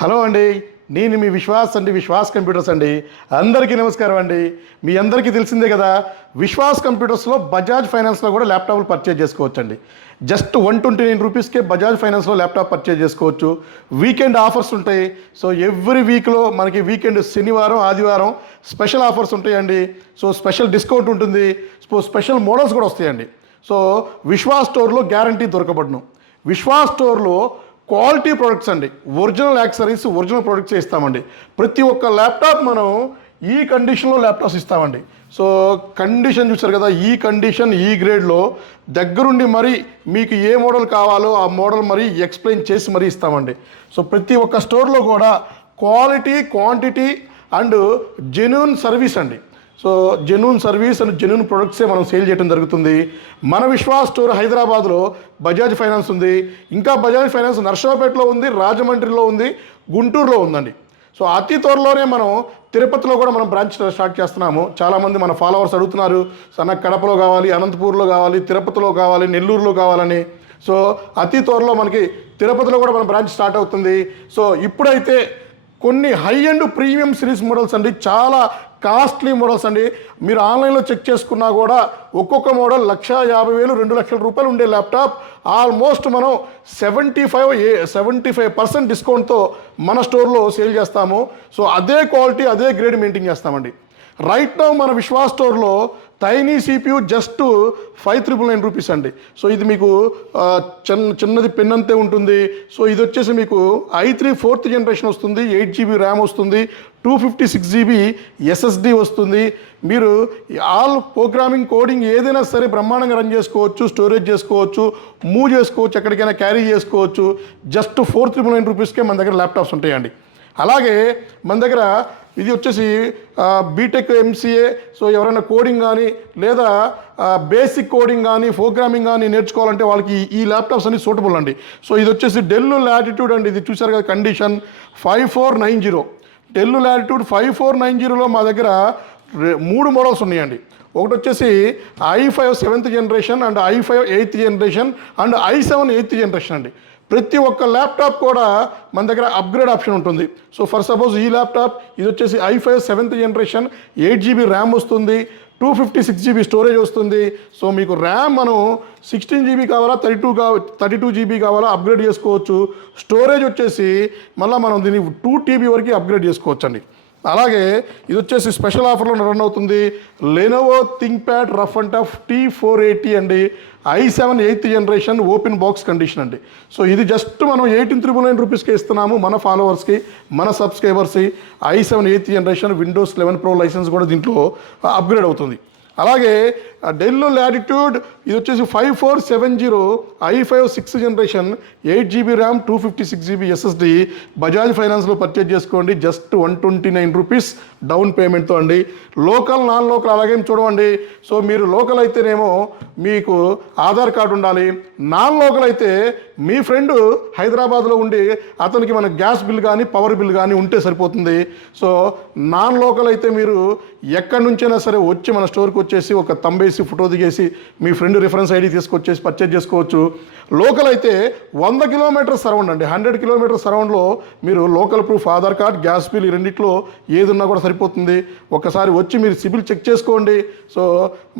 Hello అండి, నేను మీ Vishwas computers అండి. అందరికీ నమస్కారం అండి. మీ అందరికీ తెలిసిందే కదా, విశ్వాస్ కంప్యూటర్స్లో బజాజ్ ఫైనాన్స్లో కూడా ల్యాప్టాప్లు పర్చేజ్ చేసుకోవచ్చు అండి. జస్ట్ 129 రూపీస్కే బజాజ్ ఫైనాన్స్లో ల్యాప్టాప్ పర్చేజ్ చేసుకోవచ్చు. వీకెండ్ ఆఫర్స్ ఉంటాయి. సో ఎవ్రీ వీక్లో మనకి వీకెండ్ శనివారం ఆదివారం స్పెషల్ ఆఫర్స్ ఉంటాయండి. సో స్పెషల్ డిస్కౌంట్ ఉంటుంది. స్పెషల్ మోడల్స్ కూడా వస్తాయండి. సో విశ్వాస్ స్టోర్లో గ్యారంటీ దొరకబడును. విశ్వాస్ స్టోర్లో క్వాలిటీ ప్రొడక్ట్స్ అండి, ఒరిజినల్ యాక్సరీస్, ఒరిజినల్ ప్రొడక్ట్స్ ఇస్తామండి. ప్రతి ఒక్క ల్యాప్టాప్ మనం ఈ కండిషన్లో ల్యాప్టాప్స్ ఇస్తామండి. సో కండిషన్ చూసారు కదా, ఈ కండిషన్ ఈ గ్రేడ్లో దగ్గరుండి మరి మీకు ఏ మోడల్ కావాలో ఆ మోడల్ మరి ఎక్స్ప్లెయిన్ చేసి మరీ ఇస్తామండి. సో ప్రతి ఒక్క స్టోర్లో కూడా quality, quantity and genuine service అండి. So genuine service and genuine ప్రొడక్ట్సే మనం సేల్ చేయడం జరుగుతుంది. మన విశ్వాస్ స్టోర్ హైదరాబాద్లో బజాజ్ ఫైనాన్స్ ఉంది. ఇంకా బజాజ్ ఫైనాన్స్ నర్సరావుపేటలో ఉంది, రాజమండ్రిలో ఉంది, గుంటూరులో ఉందండి. సో అతి త్వరలోనే మనం తిరుపతిలో కూడా మనం బ్రాంచ్ స్టార్ట్ చేస్తున్నాము. చాలామంది మన ఫాలోవర్స్ అడుగుతున్నారు, సార్ నాకు కడపలో కావాలి, అనంతపూర్లో కావాలి, తిరుపతిలో కావాలి, నెల్లూరులో కావాలని. సో అతి త్వరలో మనకి తిరుపతిలో కూడా మన బ్రాంచ్ స్టార్ట్ అవుతుంది. సో ఇప్పుడైతే కొన్ని high and premium series models అండి, చాలా కాస్ట్లీ మోడల్స్ అండి. మీరు ఆన్లైన్లో చెక్ చేసుకున్నా కూడా ఒక్కొక్క మోడల్ 1,50,000 2,00,000 రూపాయలు ఉండే ల్యాప్టాప్ ఆల్మోస్ట్ మనం 75% డిస్కౌంట్తో మన స్టోర్లో సేల్ చేస్తాము. సో అదే క్వాలిటీ, అదే గ్రేడ్ మెయింటైన్ చేస్తామండి. రైట్ నౌ మన విశ్వాస్ స్టోర్లో టైనీ CPU జస్ట్ 5,999 రూపీస్ అండి. సో ఇది మీకు చిన్నది పెన్ అంతే ఉంటుంది. సో ఇది వచ్చేసి మీకు i3 4th జనరేషన్ వస్తుంది, 8GB ర్యామ్ వస్తుంది, 256 GB SSD వస్తుంది. మీరు ఆల్ ప్రోగ్రామింగ్, కోడింగ్ ఏదైనా సరే బ్రహ్మాండంగా రన్ చేసుకోవచ్చు, స్టోరేజ్ చేసుకోవచ్చు, మూవ్ చేసుకోవచ్చు, ఎక్కడికైనా క్యారీ చేసుకోవచ్చు. జస్ట్ 4,999 రూపీస్కే మన దగ్గర ల్యాప్టాప్స్ ఉంటాయండి. అలాగే మన దగ్గర ఇది వచ్చేసి బీటెక్ MCA, సో ఎవరైనా కోడింగ్ కానీ లేదా బేసిక్ కోడింగ్ కానీ ప్రోగ్రామింగ్ కానీ నేర్చుకోవాలంటే వాళ్ళకి ఈ ల్యాప్టాప్స్ అన్ని సూటబుల్ అండి. సో ఇది వచ్చేసి డెల్ లాటిట్యూడ్ అండి. ఇది చూసారు కదా కండిషన్ 5490. డెల్ లాటిట్యూడ్ 5490లో మా దగ్గర 3 మోడల్స్ ఉన్నాయండి. ఒకటి వచ్చేసి i5 7th generation and i5 8th generation and i7 8th generation అండి. ప్రతి ఒక్క ల్యాప్టాప్ కూడా మన దగ్గర అప్గ్రేడ్ ఆప్షన్ ఉంటుంది. సో ఫర్ సపోజ్ ఈ ల్యాప్టాప్ ఇది వచ్చేసి i5 7th generation, 8GB RAM వస్తుంది, 256 GB స్టోరేజ్ వస్తుంది. సో మీకు ర్యామ్ మనం 16 GB కావాలా, 32 GB కావాలా అప్గ్రేడ్ చేసుకోవచ్చు. స్టోరేజ్ వచ్చేసి మళ్ళీ మనం దీన్ని 2 TB వరకు అప్గ్రేడ్ చేసుకోవచ్చు అండి. అలాగే ఇది వచ్చేసి స్పెషల్ ఆఫర్లో రన్ అవుతుంది. Lenovo ThinkPad rough and tough T480 అండి, i7 8th generation open box condition అండి. సో ఇది జస్ట్ మనం 18,999 రూపీస్కి ఇస్తున్నాము మన ఫాలోవర్స్కి, మన సబ్స్క్రైబర్స్కి. i7 8th generation Windows 11 Pro licence కూడా దీంట్లో అప్గ్రేడ్ అవుతుంది. అలాగే డెల్ లాటిట్యూడ్ ఇది వచ్చేసి 5470 i5 6th generation, 8GB RAM, 256 GB SSD Bajaj ఫైనాన్స్లో పర్చేజ్ చేసుకోండి. జస్ట్ 129 రూపీస్ డౌన్ పేమెంట్తో అండి. లోకల్, నాన్ లోకల్ అలాగే చూడమండి. సో మీరు లోకల్ అయితేనేమో మీకు ఆధార్ కార్డు ఉండాలి, నాన్ లోకల్ అయితే మీ ఫ్రెండ్ హైదరాబాద్లో ఉండి అతనికి మన గ్యాస్ బిల్ కానీ పవర్ బిల్ కానీ ఉంటే సరిపోతుంది. సో నాన్ లోకల్ అయితే మీరు ఎక్కడి నుంచైనా సరే వచ్చి మన స్టోర్కి వచ్చేసి ఒక తంబేసి ఫోటో దిగేసి మీ ఫ్రెండ్ రిఫరెన్స్ ఐడి తీసుకొచ్చేసి పర్చేజ్ చేసుకోవచ్చు. లోకల్ అయితే 100 కిలోమీటర్ సరౌండ్ అండి, 100 కిలోమీటర్ సరౌండ్లో మీరు local proof, Aadhaar card, gas bill ఈ రెండిట్లో ఏది ఉన్నా కూడా సరిపోతుంది. ఒకసారి వచ్చి మీరు సిబిల్ చెక్ చేసుకోండి. సో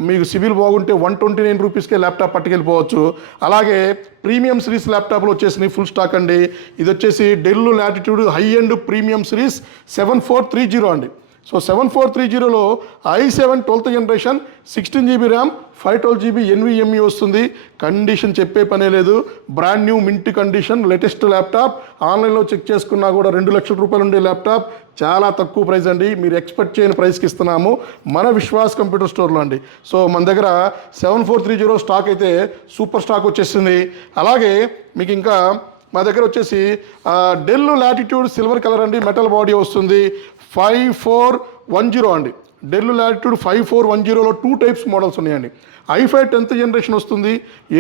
మీకు సిబిల్ బాగుంటే 129 రూపీస్కే ల్యాప్టాప్ పట్టుకెళ్ళిపోవచ్చు. అలాగే ప్రీమియం సిరీస్ ల్యాప్టాప్లు వచ్చేసినాయి ఫుల్ స్టాక్ అండి. ఇది వచ్చేసి Dell Latitude high and premium series 7430 అండి. సో 7430లో i7 12th generation, 16GB RAM, 512GB NVMe వస్తుంది. కండిషన్ చెప్పే పనే లేదు, brand new mint condition latest laptop. ఆన్లైన్లో చెక్ చేసుకున్నా కూడా 2,00,000 రూపాయలు ఉండే ల్యాప్టాప్. చాలా తక్కువ ప్రైస్ అండి, మీరు ఎక్స్పెక్ట్ చేయని ప్రైస్కి ఇస్తున్నాము మన విశ్వాస్ కంప్యూటర్ స్టోర్లో అండి. సో మన దగ్గర 7430 స్టాక్ అయితే సూపర్ స్టాక్ వచ్చేసింది. అలాగే మీకు ఇంకా మా దగ్గర వచ్చేసి డెల్ లాటిట్యూడ్ సిల్వర్ కలర్ అండి, మెటల్ బాడీ వస్తుంది, 5410 అండి. డెల్ లాటిట్యూడ్ 5410లో 2 టైప్స్ మోడల్స్ ఉన్నాయండి. i5 10th జనరేషన్ వస్తుంది,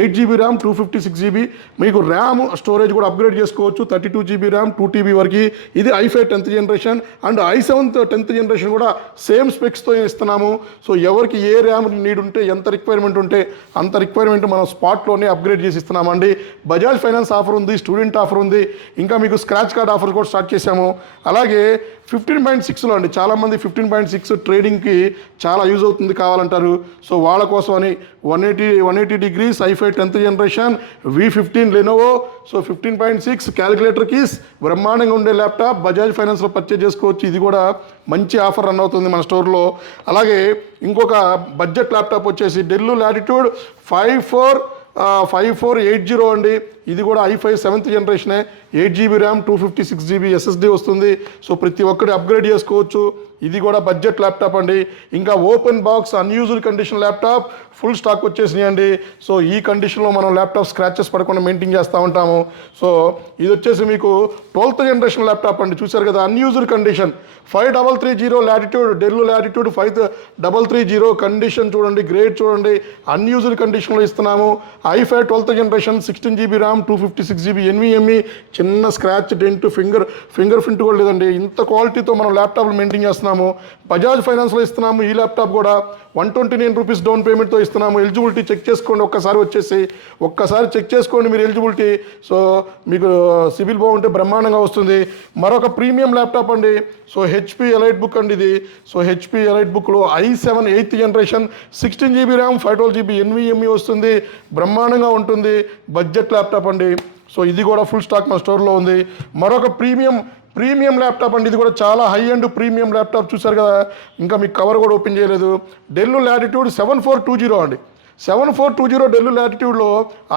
8GB ర్యామ్ 256GB. మీకు ర్యామ్ స్టోరేజ్ కూడా అప్గ్రేడ్ చేసుకోవచ్చు, 32GB ర్యామ్ 2TB వరకు. ఇది i5 10th generation. And i7 10th generation కూడా సేమ్ స్పెక్స్తో ఇస్తున్నాము. సో ఎవరికి ఏ ర్యామ్ నీడ్ ఉంటే, ఎంత రిక్వైర్మెంట్ ఉంటే అంత రిక్వైర్మెంట్ మనం స్పాట్లోనే అప్గ్రేడ్ చేసి ఇస్తున్నామండి. బజాజ్ ఫైనాన్స్ ఆఫర్ ఉంది, స్టూడెంట్ ఆఫర్ ఉంది, ఇంకా మీకు స్క్రాచ్ కార్డ్ ఆఫర్ కూడా స్టార్ట్ చేశాము. అలాగే 15.6లో అండి, చాలామంది 15.6 ట్రేడింగ్కి చాలా యూజ్ అవుతుంది కావాలంటారు. సో వాళ్ళ కోసం అని 180 degrees i5 10th generation V15 Lenovo. So 15.6 calculator keys బ్రహ్మాండంగా ఉండే ల్యాప్టాప్ బజాజ్ ఫైనాన్స్లో పర్చేజ్ చేసుకోవచ్చు. ఇది కూడా మంచి ఆఫర్ రన్ అవుతుంది మన స్టోర్లో. అలాగే ఇంకొక బడ్జెట్ ల్యాప్టాప్ వచ్చేసి డెల్ లాటిట్యూడ్ 5480 అండి. ఇది కూడా i5 7th జనరేషనే, 8GB RAM 256GB SSD వస్తుంది. సో ప్రతి ఒక్కటి అప్గ్రేడ్ చేసుకోవచ్చు. ఇది కూడా బడ్జెట్ ల్యాప్టాప్ అండి. ఇంకా open box unused condition laptop full stock వచ్చేసినాయి అండి. సో ఈ కండిషన్లో మనం ల్యాప్టాప్ స్క్రాచెస్ పడకుండా మెయింటైన్ చేస్తూ ఉంటాము. సో ఇది వచ్చేసి మీకు 12th జనరేషన్ ల్యాప్టాప్ అండి. చూసారు కదా, unused condition 5330 latitude, del latitude 5330 condition చూడండి, గ్రేడ్ చూడండి, అన్యూజ్డ్ కండిషన్లో ఇస్తున్నాము. i5 12th generation 16GB RAM 256GB NVMe, చిన్న స్క్రాచ్ డెంట్ ఫింగర్ ప్రింట్ కూడా లేదండి. ఇంత క్వాలిటీతో మనం ల్యాప్టాప్లు మెయింటైన్ చేస్తున్నాము. బజాజ్ ఫైనాన్స్లో ఇస్తున్నాము. ఈ ల్యాప్టాప్ కూడా 129 రూపీస్ డౌన్ పేమెంట్తో ఇస్తున్నాము. ఎలిజిబిలిటీ చెక్ చేసుకోండి, ఒక్కసారి చెక్ చేసుకోండి మీరు ఎలిజిబిలిటీ. సో మీకు సిబిల్ బాగుంటే బ్రహ్మాండంగా వస్తుంది. మరొక ప్రీమియం ల్యాప్టాప్ అండి. సో HP ఎలైట్ బుక్ అండి ఇది. సో HP ఎలైట్ బుక్లో i7 8th generation 16GB RAM 512GB NVMe వస్తుంది. బ్రహ్మాండంగా ఉంటుంది, బడ్జెట్ ల్యాప్టాప్ అండి. సో ఇది కూడా ఫుల్ స్టాక్ మన స్టోర్లో ఉంది. మరొక ప్రీమియం ల్యాప్టాప్ అండి. ఇది కూడా చాలా హై అండ్ ప్రీమియం ల్యాప్టాప్. చూసారు కదా, ఇంకా మీకు కవర్ కూడా ఓపెన్ చేయలేదు. డెల్ లాటిట్యూడ్ 7420 అండి. 7420 డెల్ లాటిట్యూడ్లో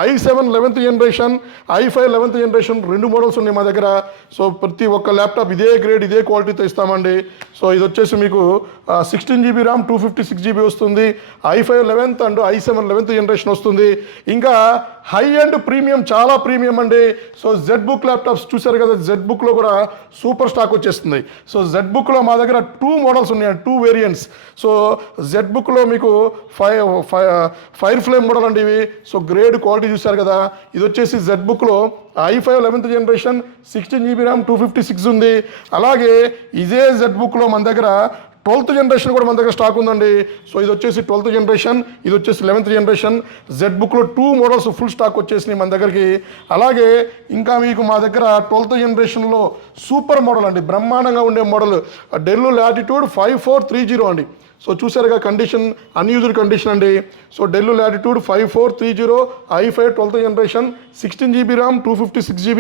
i7 11th generation, i5 11th generation 2 models ఉన్నాయి మా దగ్గర. సో ప్రతి ఒక్క ల్యాప్టాప్ ఇదే గ్రేడ్, ఇదే క్వాలిటీతో ఇస్తామండి. సో ఇది వచ్చేసి మీకు 16GB ర్యామ్ 256GB వస్తుంది. i5 11th and i7 11th generation వస్తుంది. ఇంకా హై అండ్ ప్రీమియం, చాలా ప్రీమియం అండి. సో జెడ్ బుక్ ల్యాప్టాప్స్ చూసారు కదా, జెడ్ బుక్లో కూడా సూపర్ స్టాక్ వచ్చేస్తుంది. సో జెడ్ బుక్లో మా దగ్గర 2 మోడల్స్ ఉన్నాయి, 2 వేరియంట్స్. సో జెడ్ బుక్లో మీకు ఫైర్ ఫ్లేమ్ మోడల్ అండి ఇవి. సో గ్రేడ్ క్వాలిటీ చూసారు కదా. ఇది వచ్చేసి జెడ్ బుక్లో i5 11th generation 16GB RAM 256 ఉంది. అలాగే ఇదే జెడ్ బుక్లో మన దగ్గర 12th జనరేషన్ కూడా మన దగ్గర స్టాక్ ఉందండి. సో ఇది వచ్చేసి 12th జనరేషన్, ఇది వచ్చేసి 11th జనరేషన్. జెడ్ బుక్లో 2 మోడల్స్ ఫుల్ స్టాక్ వచ్చేసినాయి మన దగ్గరికి. అలాగే ఇంకా మీకు మా దగ్గర 12th జనరేషన్లో సూపర్ మోడల్ అండి, బ్రహ్మాండంగా ఉండే మోడల్ డెల్ లాటిట్యూడ్ 5430 అండి. సో చూసారుగా కండిషన్, అన్యూజ్డ్ కండిషన్ అండి. So del latitude 5430 i5 12th generation 16GB RAM 256GB.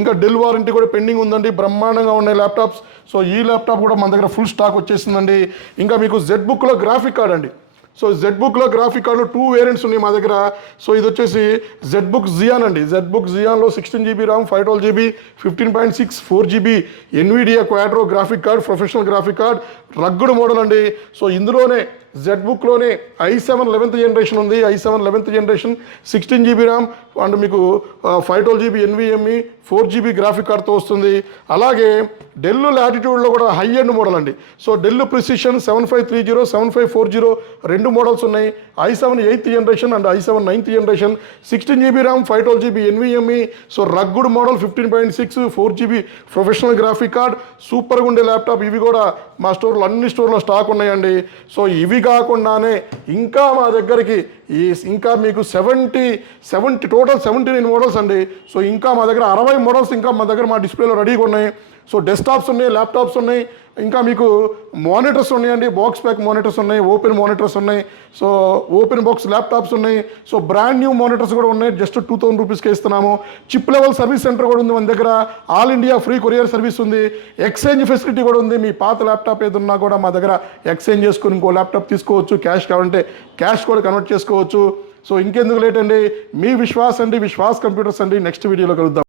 ఇంకా డెల్ వారంటీ కూడా పెండింగ్ ఉందండి. బ్రహ్మాండంగా ఉన్నాయి ల్యాప్టాప్స్. సో ఈ ల్యాప్టాప్ కూడా మన దగ్గర ఫుల్ స్టాక్ వచ్చేసిందండి. ఇంకా మీకు జెడ్ బుక్లో గ్రాఫిక్ కార్డ్ అండి. సో జెడ్ బుక్లో గ్రాఫిక్ కార్డులో 2 వేరియంట్స్ ఉన్నాయి మా దగ్గర. సో ఇది వచ్చేసి జెడ్ బుక్ జియాన్ అండి. జెడ్ బుక్ జియాన్లో 16GB RAM 512GB 15.6 4GB NVIDIA Quadro graphic card, professional graphic card, rugged model అండి. సో ఇందులోనే జెడ్ బుక్లోనే i7 11th జనరేషన్ ఉంది. i7 11th generation 16GB RAM and మీకు 512GB NVMe 4GB గ్రాఫిక్ కార్డ్తో వస్తుంది. అలాగే del లాటిట్యూడ్లో కూడా high end model అండి. So Dell Precision 7530 7540 2 models ఉన్నాయి. i7 8th generation and i7 9th generation 16GB RAM 512GB NVMe. So rugged model 15.6 4GB professional graphic card, సూపర్గా ఉండే laptop. ఇవి కూడా మా స్టోర్లో, అన్ని స్టోర్లో స్టాక్ ఉన్నాయండి. సో ఇవి కాకుండానే ఇంకా మా దగ్గరికి ఇంకా మీకు 79 మోడల్స్ అండి. సో ఇంకా మా దగ్గర 60 మోడల్స్ ఇంకా మా దగ్గర మా డిస్ప్లేలో రెడీగా ఉన్నాయి. సో డెస్క్టాప్స్ ఉన్నాయి, ల్యాప్టాప్స్ ఉన్నాయి, ఇంకా మీకు మానిటర్స్ ఉన్నాయండి. బాక్స్ ప్యాక్ మానిటర్స్ ఉన్నాయి, ఓపెన్ మానిటర్స్ ఉన్నాయి. సో ఓపెన్ బాక్స్ ల్యాప్టాప్స్ ఉన్నాయి. సో బ్రాండ్ న్యూ మానిటర్స్ కూడా ఉన్నాయి. జస్ట్ 2000 రూపీస్కే ఇస్తున్నాము. చిప్ లెవెల్ సర్వీస్ సెంటర్ కూడా ఉంది మన దగ్గర. All India free courier service ఉంది. ఎక్స్చేంజ్ ఫెసిలిటీ కూడా ఉంది. మీ పాత ల్యాప్టాప్ ఏది ఉన్నా కూడా మా దగ్గర ఎక్స్చేంజ్ చేసుకొని ఇంకో ల్యాప్టాప్ తీసుకోవచ్చు. క్యాష్ కావాలంటే క్యాష్ కూడా కన్వర్ట్ చేసుకోవచ్చు. సో ఇంకెందుకు లేట్ అండి, మీ విశ్వాస్ అండి, విశ్వాస్ కంప్యూటర్స్ అండి. నెక్స్ట్ వీడియోలో కలుద్దాం.